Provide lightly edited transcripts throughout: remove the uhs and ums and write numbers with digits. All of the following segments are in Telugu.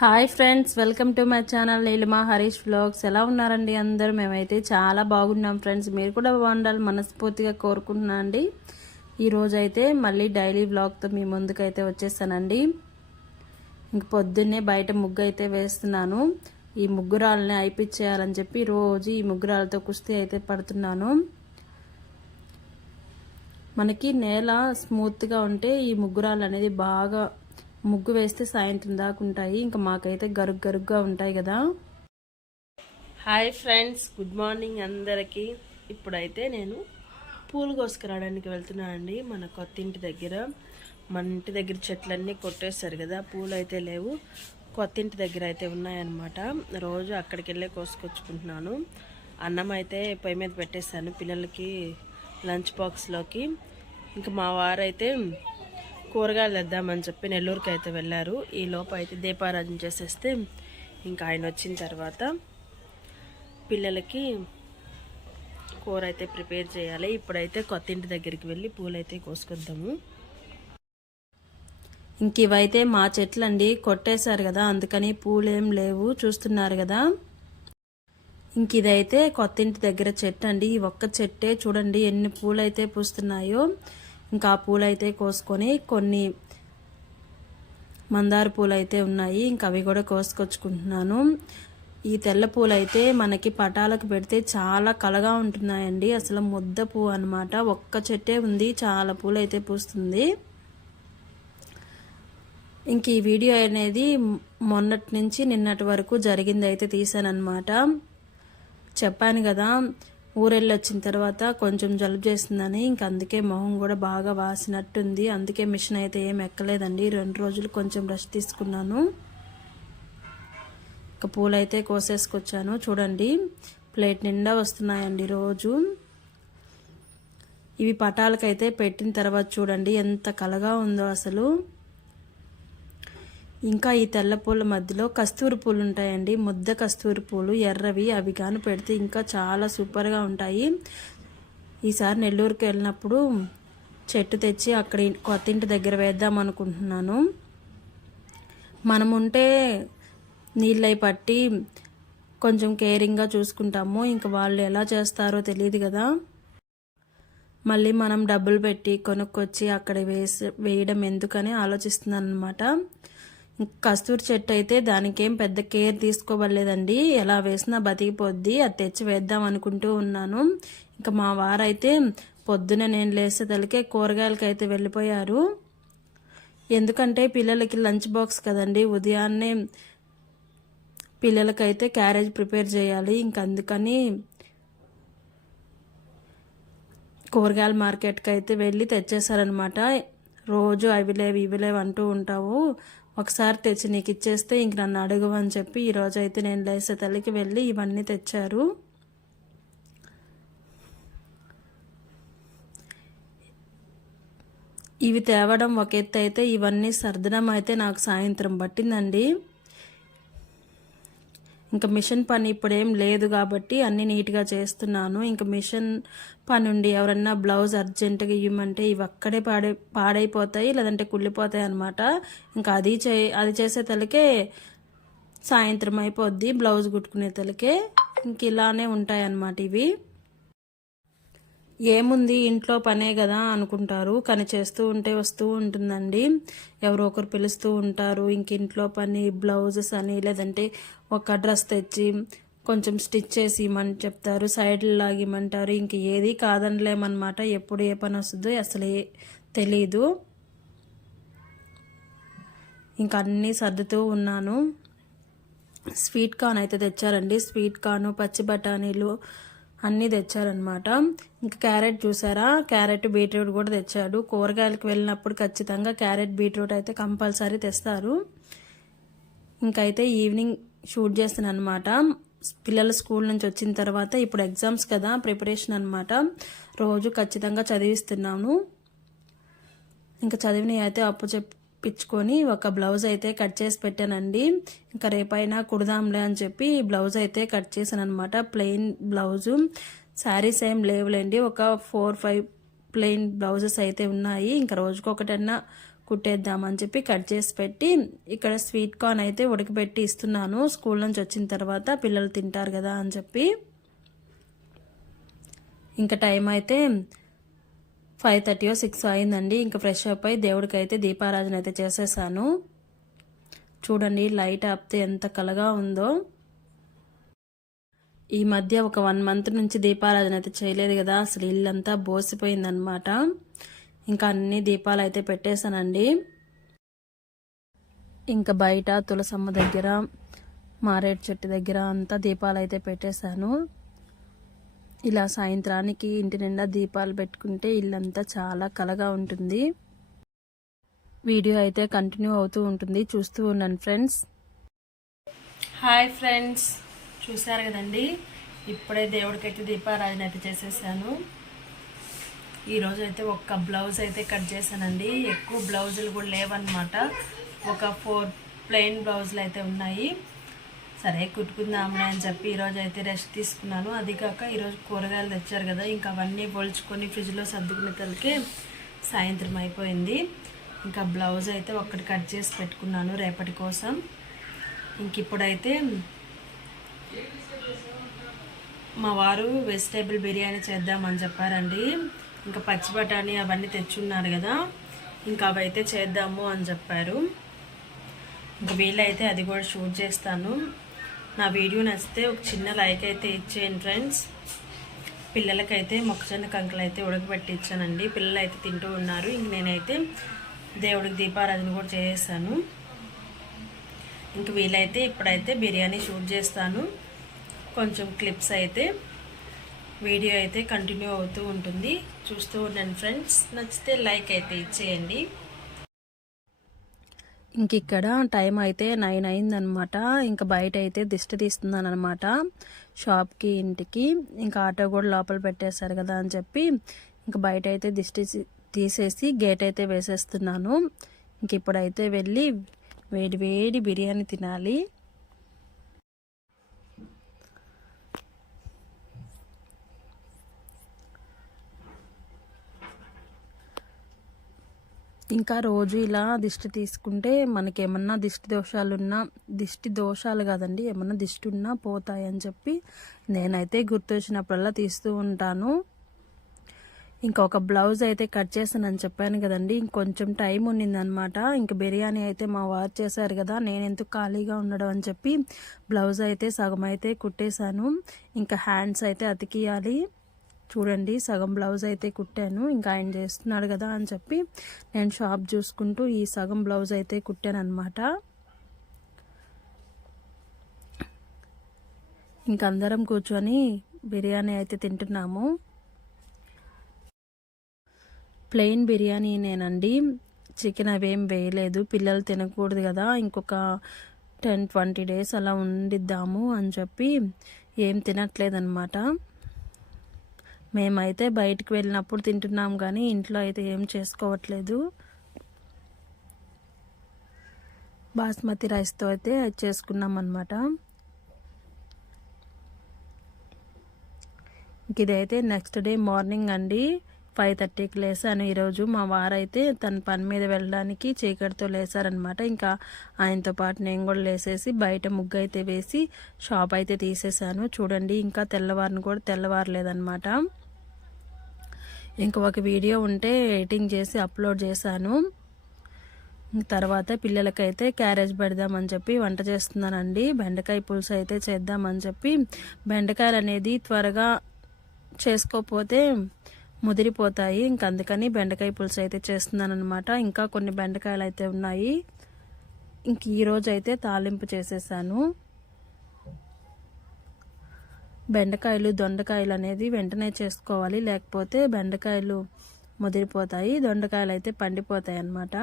Hi friends, welcome to my channel Neelima Harish vlogs. ఎలా ఉన్నారండి అందరూ? మేమైతే చాలా బాగున్నాం ఫ్రెండ్స్. మీరు కూడా బాగుండాలి మనస్ఫూర్తిగా కోరుకుంటున్నాను అండి. ఈరోజు అయితే మళ్ళీ డైలీ వ్లాగ్తో మీ ముందుకైతే వచ్చేసానండి. ఇంక పొద్దున్నే బయట ముగ్గు అయితే వేస్తున్నాను. ఈ ముగ్గురాలని అయిపించేయాలని చెప్పి రోజు ఈ ముగ్గురాలతో కుస్తీ అయితే పడుతున్నాను. మనకి నేల స్మూత్గా ఉంటే ఈ ముగ్గురాలు అనేది బాగా ముగ్గు వేస్తే సాయంత్రం దాకా ఉంటాయి. ఇంకా మాకైతే గరుగ్గా ఉంటాయి కదా. హాయ్ ఫ్రెండ్స్, గుడ్ మార్నింగ్ అందరికీ. ఇప్పుడైతే నేను పూలు కోసుకురావడానికి వెళ్తున్నానండి. మన కొత్త ఇంటి దగ్గర, మన ఇంటి దగ్గర చెట్లన్నీ కొట్టేస్తారు కదా, పూలు అయితే లేవు. కొత్త ఇంటి దగ్గర అయితే ఉన్నాయన్నమాట. రోజు అక్కడికి వెళ్ళే కోసుకొచ్చుకుంటున్నాను. అన్నం అయితే పొయ్యి మీద పెట్టేశాను పిల్లలకి లంచ్ బాక్స్లోకి. ఇంకా మా వారైతే కూరగాయలు తెద్దామని చెప్పి నెల్లూరుకి అయితే వెళ్ళారు. ఈ లోపు అయితే దీపారాధన చేసేస్తే ఇంకా ఆయన వచ్చిన తర్వాత పిల్లలకి కూర అయితే ప్రిపేర్ చేయాలి. ఇప్పుడైతే కొత్త ఇంటి దగ్గరికి వెళ్ళి పూలైతే కోసుకొద్దాము. ఇంక ఇవైతే మా చెట్లండి, కొట్టేశారు కదా, అందుకని పూలేం లేవు, చూస్తున్నారు కదా. ఇంక ఇదైతే కొత్త ఇంటి దగ్గర చెట్టు అండి. ఈ ఒక్క చెట్టే చూడండి ఎన్ని పూలైతే పూస్తున్నాయో. ఇంకా ఆ పూలైతే కోసుకొని కొన్ని మందార పూలు అయితే ఉన్నాయి, ఇంకా అవి కూడా కోసుకొచ్చుకుంటున్నాను. ఈ తెల్ల పూలు అయితే మనకి పటాలకు పెడితే చాలా కలగా ఉంటున్నాయండి. అసలు ముద్ద పువ్వు అనమాట. ఒక్క చెట్టే ఉంది, చాలా పూలు అయితే పూస్తుంది. ఇంక ఈ వీడియో అనేది మొన్నటి నుంచి నిన్నటి వరకు జరిగింది అయితే తీసానమాట. చెప్పాను కదా, ఊరెళ్ళి వచ్చిన తర్వాత కొంచెం జలుబు చేసిందని. ఇంక అందుకే మొహం కూడా బాగా వాసినట్టుంది. అందుకే మిషన్ అయితే ఏం ఎక్కలేదండి. 2 రోజులు కొంచెం రెస్ట్ తీసుకున్నాను. ఇక పూలైతే కోసేసుకొచ్చాను. చూడండి ప్లేట్ నిండా వస్తున్నాయండి రోజు. ఇవి పటాలకైతే పెట్టిన తర్వాత చూడండి ఎంత కలగా ఉందో అసలు. ఇంకా ఈ తెల్ల పూల మధ్యలో కస్తూరి పూలు ఉంటాయండి, ముద్ద కస్తూరి పూలు ఎర్రవి. అవి కానీ పెడితే ఇంకా చాలా సూపర్గా ఉంటాయి. ఈసారి నెల్లూరుకి వెళ్ళినప్పుడు చెట్టు తెచ్చి అక్కడ కొత్త ఇంటి దగ్గర వేద్దాం అనుకుంటున్నాను. మనం ఉంటే నీళ్ళై పట్టి కొంచెం కేరింగ్గా చూసుకుంటాము. ఇంకా వాళ్ళు ఎలా చేస్తారో తెలియదు కదా. మళ్ళీ మనం డబ్బులు పెట్టి కొనుక్కొచ్చి అక్కడ వేయడం ఎందుకని ఆలోచిస్తున్నాను అనమాట. కస్తూరి చెట్టు అయితే దానికేం పెద్ద కేర్ తీసుకోవలేదండి. ఎలా వేసినా బతికిపోద్ది. అది తెచ్చి వేద్దాం అనుకుంటూ ఉన్నాను. ఇంకా మా వారైతే పొద్దున నేను లేసేదలికే కూరగాయలకైతే వెళ్ళిపోయారు. ఎందుకంటే పిల్లలకి లంచ్ బాక్స్ కదండి, ఉదయాన్నే పిల్లలకైతే క్యారేజ్ ప్రిపేర్ చేయాలి. ఇంక అందుకని కూరగాయల మార్కెట్కి అయితే వెళ్ళి తెచ్చేసారనమాట. రోజు అవి లేవు అంటూ ఉంటావు, ఒకసారి తెచ్చి నీకు ఇచ్చేస్తే ఇంక నన్ను అడుగు అని చెప్పి ఈరోజు అయితే నేను లేసే తల్లికి వెళ్ళి ఇవన్నీ తెచ్చారు. ఇవి తేవడం ఒక ఎత్తు అయితే ఇవన్నీ సర్దడం అయితే నాకు సాయంత్రం పట్టిందండి. ఇంకా మిషన్ పని ఇప్పుడేం లేదు కాబట్టి అన్నీ నీట్గా చేస్తున్నాను. ఇంకా మిషన్ పని ఉండి ఎవరన్నా బ్లౌజ్ అర్జెంటుగా ఇవ్వమంటే ఇవి అక్కడే పాడైపోతాయి, లేదంటే కుళ్ళిపోతాయి అనమాట. ఇంకా అది చేసే తలకే సాయంత్రం అయిపోద్ది, బ్లౌజ్ కుట్టుకునే తలకే. ఇంక ఇలానే ఉంటాయి అన్నమాట ఇవి. ఏముంది ఇంట్లో పనే కదా అనుకుంటారు, కానీ చేస్తూ ఉంటే వస్తూ ఉంటుందండి. ఎవరో ఒకరు పిలుస్తూ ఉంటారు. ఇంక ఇంట్లో పని, బ్లౌజెస్ అని, లేదంటే ఒక డ్రెస్ తెచ్చి కొంచెం స్టిచ్ చేసి ఇవ్వమని చెప్తారు, సైడ్లు లాగిమంటారు. ఇంక ఏది కాదనలేమన్నమాట. ఎప్పుడు ఏ పని వస్తుందో అసలు తెలీదు. ఇంక అన్నీ సర్దుతూ ఉన్నాను. స్వీట్ కార్న్ అయితే తెచ్చారండి. స్వీట్ కార్న్, పచ్చి బఠానీలు అన్నీ తెచ్చారనమాట. ఇంకా క్యారెట్ చూసారా, క్యారెట్ బీట్రూట్ కూడా తెచ్చాడు. కూరగాయలకు వెళ్ళినప్పుడు ఖచ్చితంగా క్యారెట్ బీట్రూట్ అయితే కంపల్సరీ తెస్తారు. ఇంకైతే ఈవినింగ్ షూట్ చేస్తాను అనమాట. పిల్లలు స్కూల్ నుంచి వచ్చిన తర్వాత ఇప్పుడు ఎగ్జామ్స్ కదా, ప్రిపరేషన్ అనమాట. రోజు ఖచ్చితంగా చదివిస్తున్నాను. ఇంకా చదివినవి అయితే పిచ్చుకొని ఒక బ్లౌజ్ అయితే కట్ చేసి పెట్టానండి. ఇంకా రేపైనా కుడదాంలే అని చెప్పి బ్లౌజ్ అయితే కట్ చేశాను అనమాట. Plain blouse. శారీస్ ఏం లేవులేండి, ఒక 4-5 ప్లెయిన్ బ్లౌజెస్ అయితే ఉన్నాయి. ఇంకా రోజుకొకటన్నా కుట్టేద్దామని చెప్పి కట్ చేసి పెట్టి ఇక్కడ స్వీట్ కార్న్ అయితే ఉడకబెట్టి ఇస్తున్నాను. స్కూల్ నుంచి వచ్చిన తర్వాత పిల్లలు తింటారు కదా అని చెప్పి. ఇంకా టైం అయితే 5:30 or 6 అయిందండి. ఇంకా ఫ్రెష్ అప్ అయి దేవుడికి అయితే దీపారాధన అయితే చేసేసాను. చూడండి లైట్ ఆపితే ఎంత కలగా ఉందో. ఈ మధ్య ఒక 1 month నుంచి దీపారాధన అయితే చేయలేదు కదా, అసలు ఇల్లంతా బోసిపోయిందనమాట. ఇంకా అన్ని దీపాలు అయితే పెట్టేశానండి. ఇంకా బయట తులసమ్మ దగ్గర, మారేడు చెట్టు దగ్గర అంతా దీపాలు అయితే పెట్టేశాను. ఇలా సాయంత్రానికి ఇంటి నిండా దీపాలు పెట్టుకుంటే ఇల్లంతా చాలా కలగా ఉంటుంది. వీడియో అయితే కంటిన్యూ అవుతూ ఉంటుంది, చూస్తూ ఉండండి ఫ్రెండ్స్. హాయ్ ఫ్రెండ్స్, చూసారు కదండి, ఇప్పుడే దేవుడికైతే దీపారాధన అయితే చేసేసాను. ఈరోజు అయితే ఒక్క బ్లౌజ్ అయితే కట్ చేశానండి. ఎక్కువ బ్లౌజులు కూడా లేవన్నమాట. ఒక 4 ప్లెయిన్ బ్లౌజులు అయితే ఉన్నాయి. సరే కుట్టుకుందాంలే అని చెప్పి ఈరోజు అయితే రెస్ట్ తీసుకున్నాను. అది కాక ఈరోజు కూరగాయలు తెచ్చారు కదా, ఇంకా అవన్నీ పొలుచుకొని ఫ్రిడ్జ్లో సర్దుకునే తలకే సాయంత్రం అయిపోయింది. ఇంకా బ్లౌజ్ అయితే ఒక్కటి కట్ చేసి పెట్టుకున్నాను రేపటి కోసం. ఇంక ఇప్పుడైతే మా వారు వెజిటేబుల్ బిర్యానీ చేద్దామని చెప్పారండి. ఇంకా పచ్చి బఠానీ అవన్నీ తెచ్చున్నారు కదా, ఇంకా అవైతే చేద్దాము అని చెప్పారు. ఇంకా వీళ్ళైతే అది కూడా షూట్ చేస్తాను. నా వీడియో నచ్చితే ఒక చిన్న లైక్ అయితే ఇచ్చేయండి ఫ్రెండ్స్. పిల్లలకైతే మొక్కజొన్న కంకులు అయితే ఉడకబెట్టి ఇచ్చానండి. పిల్లలు అయితే తింటూ ఉన్నారు. ఇంక నేనైతే దేవుడికి దీపారాధన కూడా చేసేసాను. ఇంక వీలైతే ఇప్పుడైతే బిర్యానీ షూట్ చేస్తాను. కొంచెం క్లిప్స్ అయితే వీడియో అయితే కంటిన్యూ అవుతూ ఉంటుంది, చూస్తూ ఉండండి ఫ్రెండ్స్. నచ్చితే లైక్ అయితే ఇచ్చేయండి. ఇంక ఇక్కడ టైం అయితే 9 అయిందనమాట. ఇంకా బయట అయితే దిష్టి తీస్తున్నాను అనమాట, షాప్కి ఇంటికి. ఇంకా ఆటో కూడా లోపల పెట్టేశారు కదా అని చెప్పి ఇంకా బయట అయితే దిష్టి తీసేసి గేట్ అయితే వేసేస్తున్నాను. ఇంక ఇప్పుడైతే వెళ్ళి వేడి వేడి బిర్యానీ తినాలి. ఇంకా రోజు ఇలా దిష్టి తీసుకుంటే మనకి ఏమన్నా దిష్టి దోషాలు కాదండి, ఏమన్నా దిష్టి ఉన్నా పోతాయని చెప్పి నేనైతే గుర్తొచ్చినప్పుడల్లా తీస్తూ ఉంటాను. ఇంకొక బ్లౌజ్ అయితే కట్ చేశానని చెప్పాను కదండి, ఇంకొంచెం టైం ఉన్నిందనమాట. ఇంక బిర్యానీ అయితే మా వారు చేశారు కదా, నేను ఎందుకు ఖాళీగా ఉండడం అని చెప్పి బ్లౌజ్ అయితే సగం అయితే కుట్టేశాను. ఇంకా హ్యాండ్స్ అయితే అతికియాలి. చూడండి సగం బ్లౌజ్ అయితే కుట్టాను. ఇంకా ఆయన చేస్తున్నాడు కదా అని చెప్పి నేను షాప్ చూసుకుంటూ ఈ సగం బ్లౌజ్ అయితే కుట్టాను అనమాట. ఇంకందరం కూర్చొని బిర్యానీ అయితే తింటున్నాము. ప్లెయిన్ బిర్యానీనేనండి, చికెన్ అవేం వేయలేదు. పిల్లలు తినకూడదు కదా, ఇంకొక 10-20 days అలా ఉండిద్దాము అని చెప్పి ఏం తినట్లేదన్నమాట. మేమైతే బయటికి వెళ్ళినప్పుడు తింటున్నాం కానీ ఇంట్లో అయితే ఏం చేసుకోవట్లేదు. బాస్మతి రైస్తో అయితే చేసుకున్నాం అన్నమాట. ఇదైతే నెక్స్ట్ డే మార్నింగ్ అండి, 5:30కి లేసాను. ఈరోజు మా వారైతే తన పని మీద వెళ్ళడానికి చీకటితో లేసారనమాట. ఇంకా ఆయనతో పాటు నేను కూడా లేసేసి బయట ముగ్గు అయితే వేసి షాప్ అయితే తీసేసాను. చూడండి ఇంకా తెల్లవారిని కూడా తెల్లవారలేదనమాట. ఇంకా ఒక వీడియో ఉంటే ఎడిటింగ్ చేసి అప్లోడ్ చేశాను. తర్వాత పిల్లలకైతే క్యారేజ్ పెడదామని చెప్పి వంట చేస్తున్నానండి. బెండకాయ పులుసు అయితే చేద్దామని చెప్పి, బెండకాయలు అనేది త్వరగా చేసుకోకపోతే ముదిరిపోతాయి. ఇంక అందుకని బెండకాయ పులుసు అయితే చేస్తున్నాను అనమాట. ఇంకా కొన్ని బెండకాయలు అయితే ఉన్నాయి. ఇంక ఈరోజు అయితే తాలింపు చేసేసాను. బెండకాయలు దొండకాయలు అనేది వెంటనే చేసుకోవాలి, లేకపోతే బెండకాయలు ముదిరిపోతాయి, దొండకాయలు అయితే పండిపోతాయి అన్నమాట.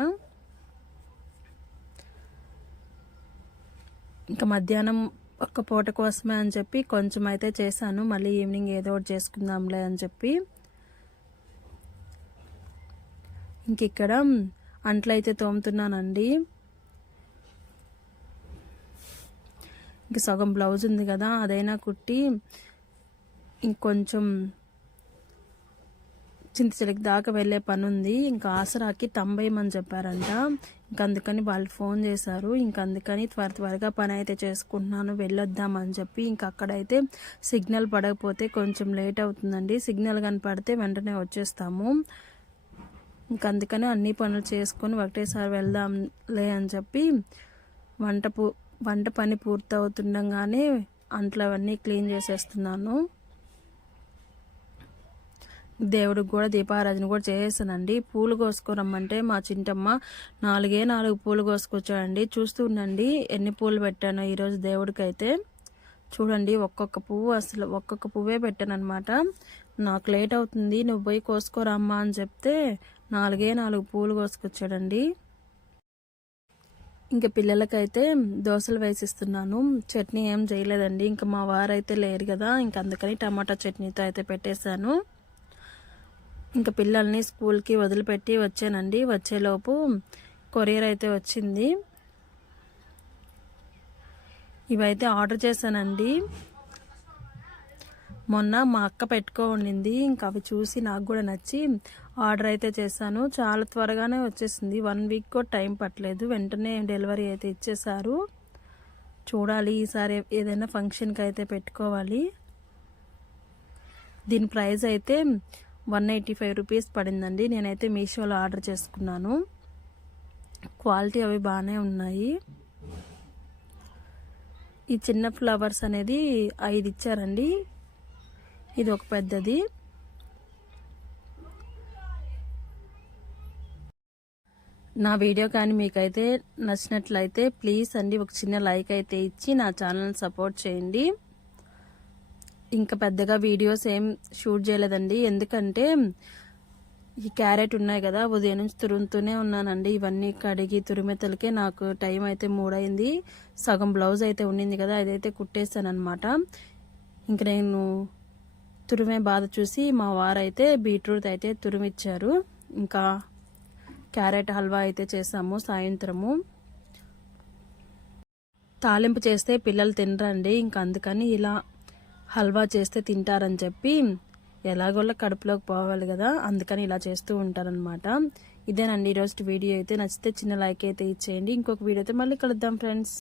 ఇంకా మధ్యాహ్నం ఒక్క పూట కోసమే అని చెప్పి కొంచెం అయితే చేశాను. మళ్ళీ ఈవినింగ్ ఏదో ఒకటి చేసుకుందాంలే అని చెప్పి. ఇంక ఇక్కడ అంట్లయితే తోముతున్నానండి. ఇంక సగం బ్లౌజ్ ఉంది కదా, అదైనా కుట్టి ఇంకొంచెం చింతచెలకి దాకా వెళ్ళే పని ఉంది. ఇంకా ఆసరాకి తంబేయమని చెప్పారంట. ఇంకా అందుకని వాళ్ళు ఫోన్ చేశారు. ఇంకా అందుకని త్వరగా పని అయితే చేసుకుంటున్నాను, వెళ్ళొద్దామని చెప్పి. ఇంకా అక్కడైతే సిగ్నల్ పడకపోతే కొంచెం లేట్ అవుతుందండి. సిగ్నల్ కనపడితే వెంటనే వచ్చేస్తాము. ఇంకా అందుకని అన్ని పనులు చేసుకొని ఒకటేసారి వెళ్దాంలే అని చెప్పి వంట పని పూర్తవుతుండగానే అంట్లు అవన్నీ క్లీన్ చేసేస్తున్నాను. దేవుడికి కూడా దీపారాధన కూడా చేసేసానండి. పూలు కోసుకురమ్మంటే మా చింటమ్మ 4 పూలు కోసుకొచ్చాడండి. చూస్తూ ఉండండి ఎన్ని పూలు పెట్టానో ఈరోజు దేవుడికి అయితే. చూడండి ఒక్కొక్క పువ్వు, అసలు ఒక్కొక్క పువ్వే పెట్టాను అనమాట. నాకు లేట్ అవుతుంది, నువ్వు పోయి కోసుకోరమ్మా అని చెప్తే 4 పూలు కోసుకొచ్చాడండి. ఇంకా పిల్లలకైతే దోశలు వేసిస్తున్నాను. చట్నీ ఏం చేయలేదండి. ఇంకా మా వారైతే లేరు కదా, ఇంకా అందుకని టమాటా చట్నీతో అయితే పెట్టేశాను. ఇంకా పిల్లల్ని స్కూల్కి వదిలిపెట్టి వచ్చానండి. వచ్చేలోపు కొరియర్ అయితే వచ్చింది. ఇవైతే ఆర్డర్ చేశానండి. మొన్న మా అక్క ఉండింది. ఇంకా అవి చూసి నాకు కూడా నచ్చి ఆర్డర్ అయితే చేశాను. చాలా త్వరగానే వచ్చేసింది. 1 వీక్ కూడా టైం పట్టలేదు, వెంటనే డెలివరీ అయితే ఇచ్చేశారు. చూడాలి ఈసారి ఏదైనా ఫంక్షన్కి అయితే పెట్టుకోవాలి. దీని ప్రైస్ అయితే 185 రూపీస్ పడిందండి. నేనైతే మీషోలో ఆర్డర్ చేసుకున్నాను. క్వాలిటీ అవి బాగానే ఉన్నాయి. ఈ చిన్న ఫ్లవర్స్ అనేది 5 ఇచ్చారండి. ఇది ఒక పెద్దది. నా వీడియో కానీ మీకైతే నచ్చినట్లయితే ప్లీజ్ అండి ఒక చిన్న లైక్ అయితే ఇచ్చి నా ఛానల్ని సపోర్ట్ చేయండి. ఇంకా పెద్దగా వీడియోస్ ఏం షూట్ చేయలేదండి, ఎందుకంటే ఈ క్యారెట్ ఉన్నాయి కదా, ఉదయం నుంచి తురుముతూనే ఉన్నానండి. ఇవన్నీ కడిగి తురిమెతలకే నాకు టైం అయితే 3 అయింది. సగం బ్లౌజ్ అయితే ఉండింది కదా, అదైతే కుట్టేశాను అనమాట. ఇంక నేను తురిమే బాధ చూసి మా వారైతే బీట్రూట్ అయితే తురిమిచ్చారు. ఇంకా క్యారెట్ హల్వా అయితే చేసాము సాయంత్రము. తాలింపు చేస్తే పిల్లలు తినరండి, ఇంకా అందుకని ఇలా హల్వా చేస్తే తింటారని చెప్పి ఎలాగోలా కడుపులోకి పోవాలి కదా, అందుకని ఇలా చేస్తూ ఉంటారనమాట. ఇదేనండి ఈరోజు వీడియో అయితే. నచ్చితే చిన్న లైక్ అయితే ఇచ్చేయండి. ఇంకొక వీడియో అయితే మళ్ళీ కలుద్దాం ఫ్రెండ్స్.